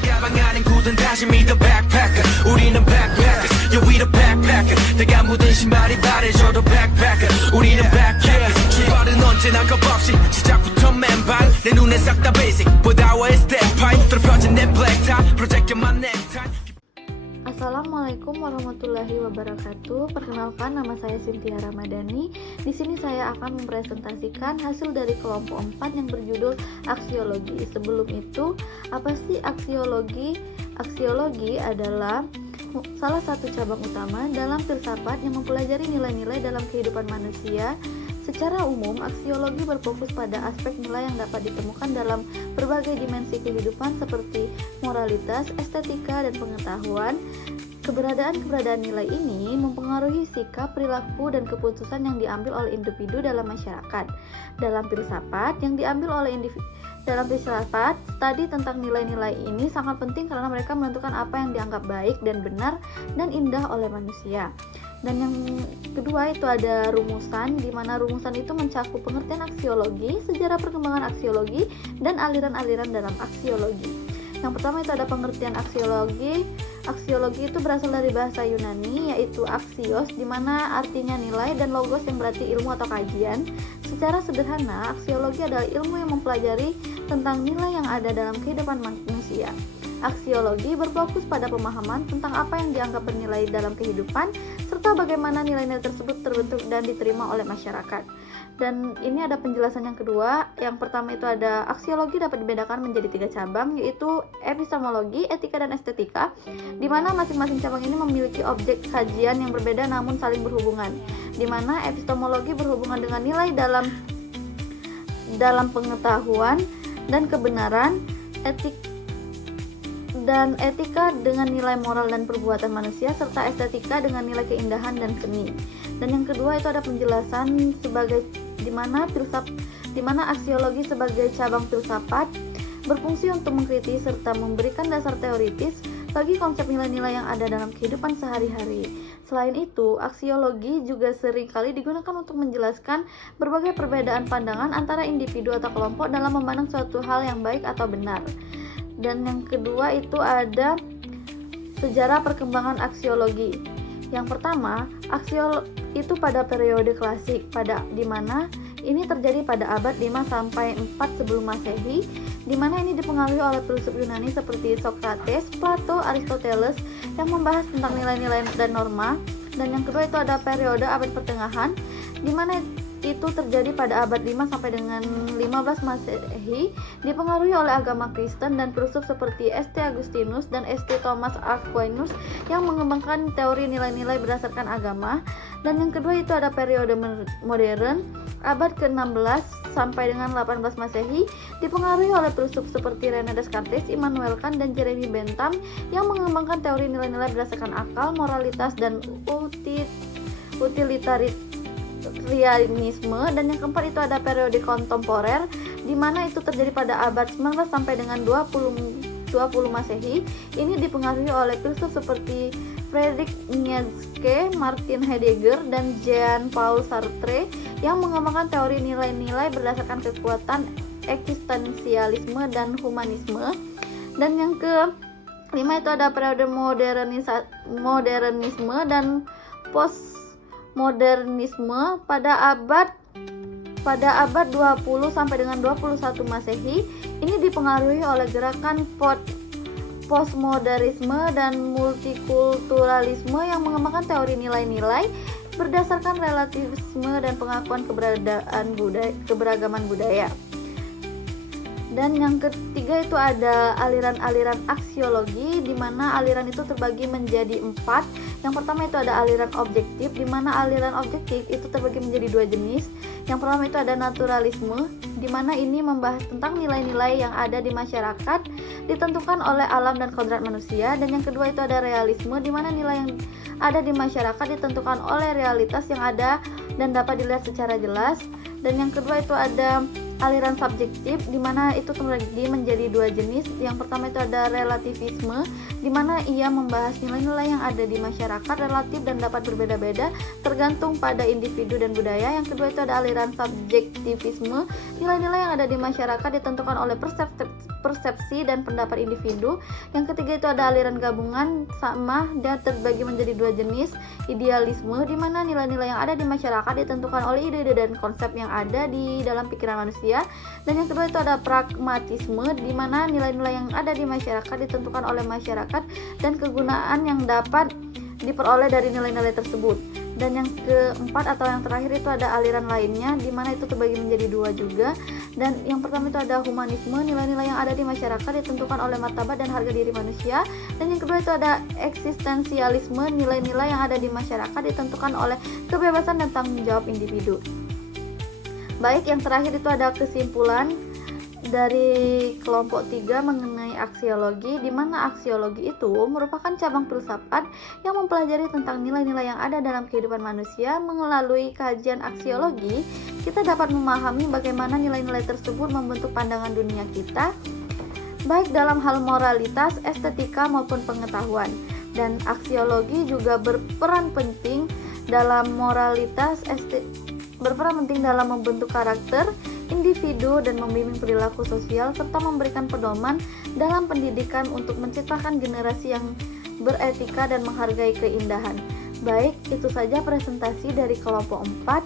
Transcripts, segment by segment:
가방 안엔 굳은 다짐이 the backpacker 우리는 backpackers yeah we the backpacker 내가 묻은 신발이 바래져도 backpacker 우리는 backpackers 출발은 언제나 겁없이 시작부터 맨발 내 눈에 싹 다 basic 보다와의 step pipe 뚫어펴진 내 black tie 프로젝트만 necktie. Assalamualaikum warahmatullahi wabarakatuh. Perkenalkan, nama saya Cynthia Ramadhani. Di sini saya akan mempresentasikan hasil dari kelompok 4 yang berjudul aksiologi. Sebelum itu, apa sih aksiologi? Aksiologi adalah salah satu cabang utama dalam filsafat yang mempelajari nilai-nilai dalam kehidupan manusia. Secara umum, aksiologi berfokus pada aspek nilai yang dapat ditemukan dalam berbagai dimensi kehidupan seperti moralitas, estetika, dan pengetahuan. Keberadaan nilai ini mempengaruhi sikap, perilaku, dan keputusan yang diambil oleh individu dalam masyarakat. Dalam filsafat, studi tentang nilai-nilai ini sangat penting karena mereka menentukan apa yang dianggap baik dan benar dan indah oleh manusia. Dan yang kedua itu ada rumusan, di mana rumusan itu mencakup pengertian aksiologi, sejarah perkembangan aksiologi, dan aliran-aliran dalam aksiologi. Yang pertama itu ada pengertian aksiologi. Aksiologi itu berasal dari bahasa Yunani, yaitu aksios, di mana artinya nilai, dan logos yang berarti ilmu atau kajian. Secara sederhana, aksiologi adalah ilmu yang mempelajari tentang nilai yang ada dalam kehidupan manusia. Aksiologi berfokus pada pemahaman tentang apa yang dianggap bernilai dalam kehidupan, serta bagaimana nilai-nilai tersebut terbentuk dan diterima oleh masyarakat. Dan ini ada penjelasan yang kedua. Yang pertama itu ada aksiologi dapat dibedakan menjadi 3 cabang, yaitu epistemologi, etika, dan estetika, di mana masing-masing cabang ini memiliki objek kajian yang berbeda namun saling berhubungan. Di mana epistemologi berhubungan dengan nilai dalam pengetahuan dan kebenaran, etika dengan nilai moral dan perbuatan manusia, serta estetika dengan nilai keindahan dan seni. Dan yang kedua itu ada penjelasan di mana aksiologi sebagai cabang filsafat berfungsi untuk mengkritik serta memberikan dasar teoritis bagi konsep nilai-nilai yang ada dalam kehidupan sehari-hari. Selain itu, aksiologi juga seringkali digunakan untuk menjelaskan berbagai perbedaan pandangan antara individu atau kelompok dalam memandang suatu hal yang baik atau benar. Dan yang kedua itu ada sejarah perkembangan aksiologi. Yang pertama, itu pada periode klasik, di mana ini terjadi pada abad 5 sampai 4 sebelum Masehi, di mana ini dipengaruhi oleh filsuf Yunani seperti Socrates, Plato, Aristoteles yang membahas tentang nilai-nilai dan norma. Dan yang kedua itu ada periode abad pertengahan, di mana itu terjadi pada abad 5 sampai dengan 15 Masehi, dipengaruhi oleh agama Kristen dan filsuf seperti St. Augustinus dan St. Thomas Aquinas yang mengembangkan teori nilai-nilai berdasarkan agama. Dan yang kedua itu ada periode modern, abad ke-16 sampai dengan 18 Masehi, dipengaruhi oleh filsuf seperti René Descartes, Immanuel Kant, dan Jeremy Bentham yang mengembangkan teori nilai-nilai berdasarkan akal, moralitas, dan utilitarianisme. Dan yang keempat itu ada periode kontemporer, di mana itu terjadi pada abad 19 sampai dengan 20 Masehi. Ini dipengaruhi oleh filsuf seperti Friedrich Nietzsche, Martin Heidegger, dan Jean-Paul Sartre yang mengembangkan teori nilai-nilai berdasarkan kekuatan eksistensialisme dan humanisme. Dan yang kelima itu ada periode modernisme dan postmodernisme pada abad 20 sampai dengan 21 Masehi. Ini dipengaruhi oleh gerakan postmodernisme dan multikulturalisme yang mengembangkan teori nilai-nilai berdasarkan relativisme dan pengakuan keberagaman budaya. Dan yang ketiga itu ada aliran-aliran aksiologi, di mana aliran itu terbagi menjadi 4. Yang pertama itu ada aliran objektif, di mana aliran objektif itu terbagi menjadi 2 jenis. Yang pertama itu ada naturalisme, di mana ini membahas tentang nilai-nilai yang ada di masyarakat ditentukan oleh alam dan kodrat manusia. Dan yang kedua itu ada realisme, di mana nilai yang ada di masyarakat ditentukan oleh realitas yang ada dan dapat dilihat secara jelas. Dan yang kedua itu ada aliran subjektif, di mana itu terbagi menjadi dua jenis. Yang pertama itu ada relativisme, di mana ia membahas nilai-nilai yang ada di masyarakat relatif dan dapat berbeda-beda tergantung pada individu dan budaya. Yang kedua itu ada aliran subjektivisme, nilai-nilai yang ada di masyarakat ditentukan oleh persepsi dan pendapat individu. Yang ketiga itu ada aliran gabungan, sama dan terbagi menjadi dua jenis. Idealisme, di mana nilai-nilai yang ada di masyarakat ditentukan oleh ide-ide dan konsep yang ada di dalam pikiran manusia. Dan yang kedua itu ada pragmatisme, di mana nilai-nilai yang ada di masyarakat ditentukan oleh masyarakat dan kegunaan yang dapat diperoleh dari nilai-nilai tersebut. Dan yang keempat atau yang terakhir itu ada aliran lainnya, di mana itu terbagi menjadi dua juga. Dan yang pertama itu ada humanisme, nilai-nilai yang ada di masyarakat ditentukan oleh martabat dan harga diri manusia. Dan yang kedua itu ada eksistensialisme, nilai-nilai yang ada di masyarakat ditentukan oleh kebebasan dan tanggung jawab individu. Baik, yang terakhir itu ada kesimpulan dari kelompok 3 mengenai aksiologi, di mana aksiologi itu merupakan cabang filsafat yang mempelajari tentang nilai-nilai yang ada dalam kehidupan manusia. Melalui kajian aksiologi, kita dapat memahami bagaimana nilai-nilai tersebut membentuk pandangan dunia kita, baik dalam hal moralitas, estetika maupun pengetahuan. Dan aksiologi juga berperan penting dalam dalam membentuk karakter individu dan membimbing perilaku sosial, serta memberikan pedoman dalam pendidikan untuk menciptakan generasi yang beretika dan menghargai keindahan. Baik, itu saja presentasi dari kelompok 4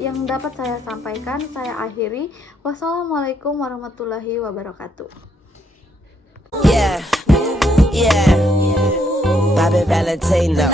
yang dapat saya sampaikan. Saya akhiri. Wassalamualaikum warahmatullahi wabarakatuh. Yeah, Bobby Valentino.